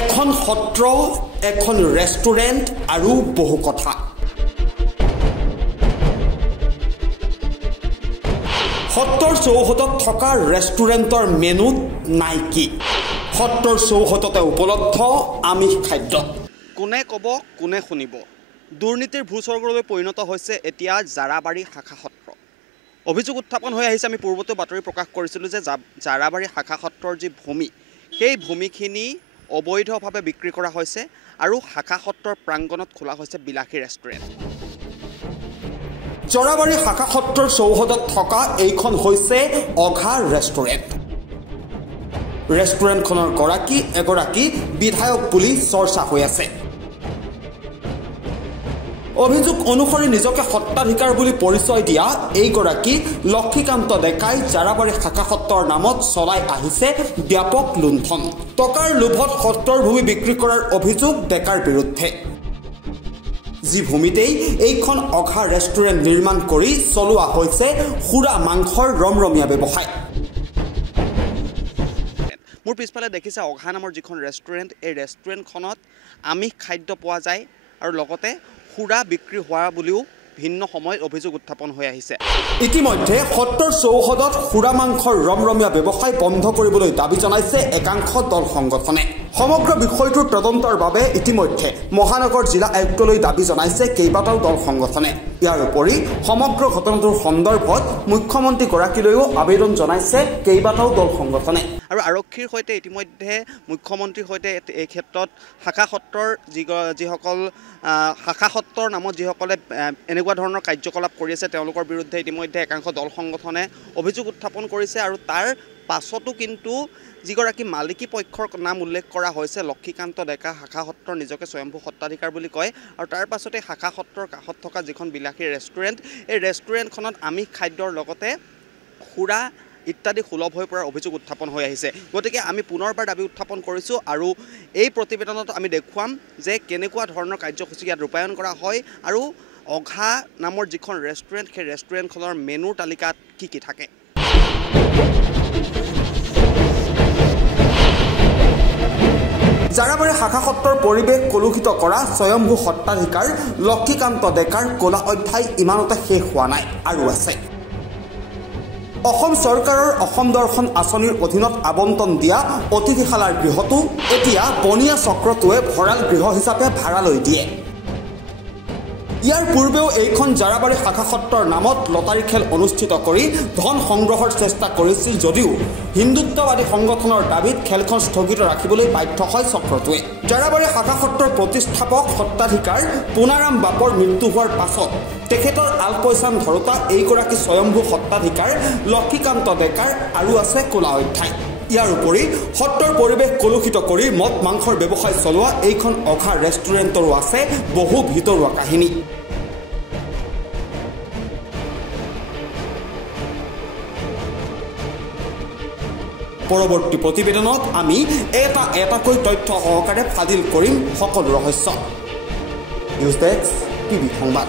এখন সত্ৰ, এখন ৰেষ্টুৰেণ্ট আৰু বহু কথা। সত্ৰৰ চৌহদত থকা ৰেষ্টুৰেণ্টৰ মেনুত নাই কি? সত্ৰৰ চৌহদতে উপলব্ধ আমিষ খাদ্য। কোনে ক'ব, কোনে শুনিব? দুৰ্নীতিৰ ভূস্বৰ্গলৈ পৰিণত হৈছে এতিয়া জাৰাবাৰী শাখা সত্ৰ। অভিযোগ উত্থাপন হৈ আহিছে। আমি পূৰ্বতে বাতৰি প্ৰকাশ কৰিছিলোঁ যে জাৰাবাৰী শাখা সত্ৰৰ যি ভূমি, সেই ভূমিখিনি অবৈধভাৱে বিক্ৰী কৰা হৈছে আৰু শাখা সত্ৰৰ প্ৰাংগণত খোলা হৈছে বিলাসী ৰেষ্টুৰেণ্ট। জাৰাবাৰী শাখা সত্ৰৰ চৌহদত থকা এইখন হৈছে অঘা ৰেষ্টুৰেণ্ট। ৰেষ্টুৰেণ্টখনৰ এগৰাকী বিধায়ক বুলি চৰ্চা হৈ আছে। অভিযোগ অনুসৰি নিজকে সত্ৰাধিকাৰ বুলি পৰিচয় দিয়া এইগৰাকী লক্ষীকান্ত ডেকাই জাৰাবাৰী শাখা সত্ৰৰ নামত চলাই আহিছে ব্যাপক লুণ্ঠন। টকাৰ লোভত সত্ৰৰ ভূমি বিক্ৰী কৰাৰ অভিযোগ ডেকাৰ বিৰুদ্ধে। যি ভূমিতেই এইখন অঘা ৰেষ্টুৰেণ্ট নিৰ্মাণ কৰি চলোৱা হৈছে সুৰা মাংসৰ ৰমৰমীয়া ব্যৱসায়। মোৰ পিছফালে দেখিছে অঘা নামৰ যিখন ৰেষ্টুৰেণ্ট, এই ৰেষ্টুৰেণ্টখনত আমিষ খাদ্য পোৱা যায় আৰু লগতে সুৰা বিক্ৰী হোৱা বুলিও ভিন্ন সময়ত অভিযোগ উত্থাপন হৈ আহিছে। ইতিমধ্যে সত্ৰৰ চৌহদত সুৰা মাংসৰ ৰমৰমীয়া ব্যৱসায় বন্ধ কৰিবলৈ দাবী জনাইছে একাংশ দল সংগঠনে। সমগ্ৰ বিষয়টোৰ তদন্তৰ বাবে ইতিমধ্যে মহানগৰ জিলা আয়ুক্তলৈ দাবী জনাইছে কেইবাটাও দল সংগঠনে। ইয়াৰ উপৰি সমগ্ৰ ঘটনাটোৰ সন্দৰ্ভত মুখ্যমন্ত্ৰীগৰাকীলৈও আবেদন জনাইছে কেইবাটাও দল সংগঠনে। আৰু আৰক্ষীৰ সৈতে ইতিমধ্যে মুখ্যমন্ত্ৰীৰ সৈতে এই ক্ষেত্ৰত শাখা সত্ৰৰ যিসকল শাখা সত্ৰৰ নামত যিসকলে এনেকুৱা ধৰণৰ কাৰ্যকলাপ কৰি আছে তেওঁলোকৰ বিৰুদ্ধে ইতিমধ্যে একাংশ দল সংগঠনে অভিযোগ উত্থাপন কৰিছে। আৰু তাৰ পাছতো কিন্তু যিগৰাকী মালিকী পক্ষৰ নাম উল্লেখ কৰা হৈছে লক্ষীকান্ত ডেকা, শাখা সত্ৰৰ নিজকে স্বয়ম্ভূ সত্ৰাধিকাৰ বুলি কয়। আৰু তাৰ পাছতে শাখা সত্ৰৰ কাষত থকা যিখন বিলাসী ৰেষ্টুৰেণ্ট, এই ৰেষ্টুৰেণ্টখনত আমিষ খাদ্যৰ লগতে সুৰা ইত্যাদি সুলভ হৈ পৰাৰ অভিযোগ উত্থাপন হৈ আহিছে। গতিকে আমি পুনৰবাৰ দাবী উত্থাপন কৰিছোঁ আৰু এই প্ৰতিবেদনত আমি দেখুৱাম যে কেনেকুৱা ধৰণৰ কাৰ্যসূচী ইয়াত ৰূপায়ণ কৰা হয় আৰু অঘা নামৰ যিখন ৰেষ্টুৰেণ্ট, সেই ৰেষ্টুৰেণ্টখনৰ মেনুৰ তালিকাত কি কি থাকে। জাৰাবাৰী শাখা সত্ৰৰ পৰিৱেশ কলুষিত কৰা স্বয়ম্ভূ সত্ৰাধিকাৰ লক্ষীকান্ত ডেকাৰ কলা অধ্যায় ইমানতে শেষ হোৱা নাই, আৰু আছে। অসম চৰকাৰৰ অসম দৰ্শন আঁচনিৰ অধীনত আবণ্টন দিয়া অতিথিশালাৰ গৃহটো এতিয়া বনিয়া চক্ৰটোৱে ভঁৰাল গৃহ হিচাপে ভাড়ালৈ দিয়ে। ইয়াৰ পূৰ্বেও এইখন জাৰাবাৰী শাখা সত্ৰৰ নামত লটাৰী খেল অনুষ্ঠিত কৰি ধন সংগ্ৰহৰ চেষ্টা কৰিছিল যদিও হিন্দুত্ববাদী সংগঠনৰ দাবীত খেলখন স্থগিত ৰাখিবলৈ বাধ্য হয় চক্ৰটোৱে। জাৰাবাৰী শাখা সত্ৰৰ প্ৰতিষ্ঠাপক সত্ৰাধিকাৰ পুনাৰাম বাপৰ মৃত্যু হোৱাৰ পাছত তেখেতৰ আলপৈচান ধৰোতা এইগৰাকী স্বয়ম্ভূ সত্ৰাধিকাৰ লক্ষীকান্ত ডেকাৰ আৰু আছে কলা অধ্যায়। ইয়াৰ উপৰি সত্ৰৰ পৰিৱেশ কলুষিত কৰি মদ মাংসৰ ব্যৱসায় চলোৱা এইখন অঘা ৰেষ্টুৰেণ্টৰো আছে বহু ভিতৰুৱা কাহিনী। পৰৱৰ্তী প্ৰতিবেদনত আমি এটাকৈ তথ্য সহকাৰে ফাদিল কৰিম সকলো ৰহস্য। নিউজ ডেস্ক, টিভি সংবাদ।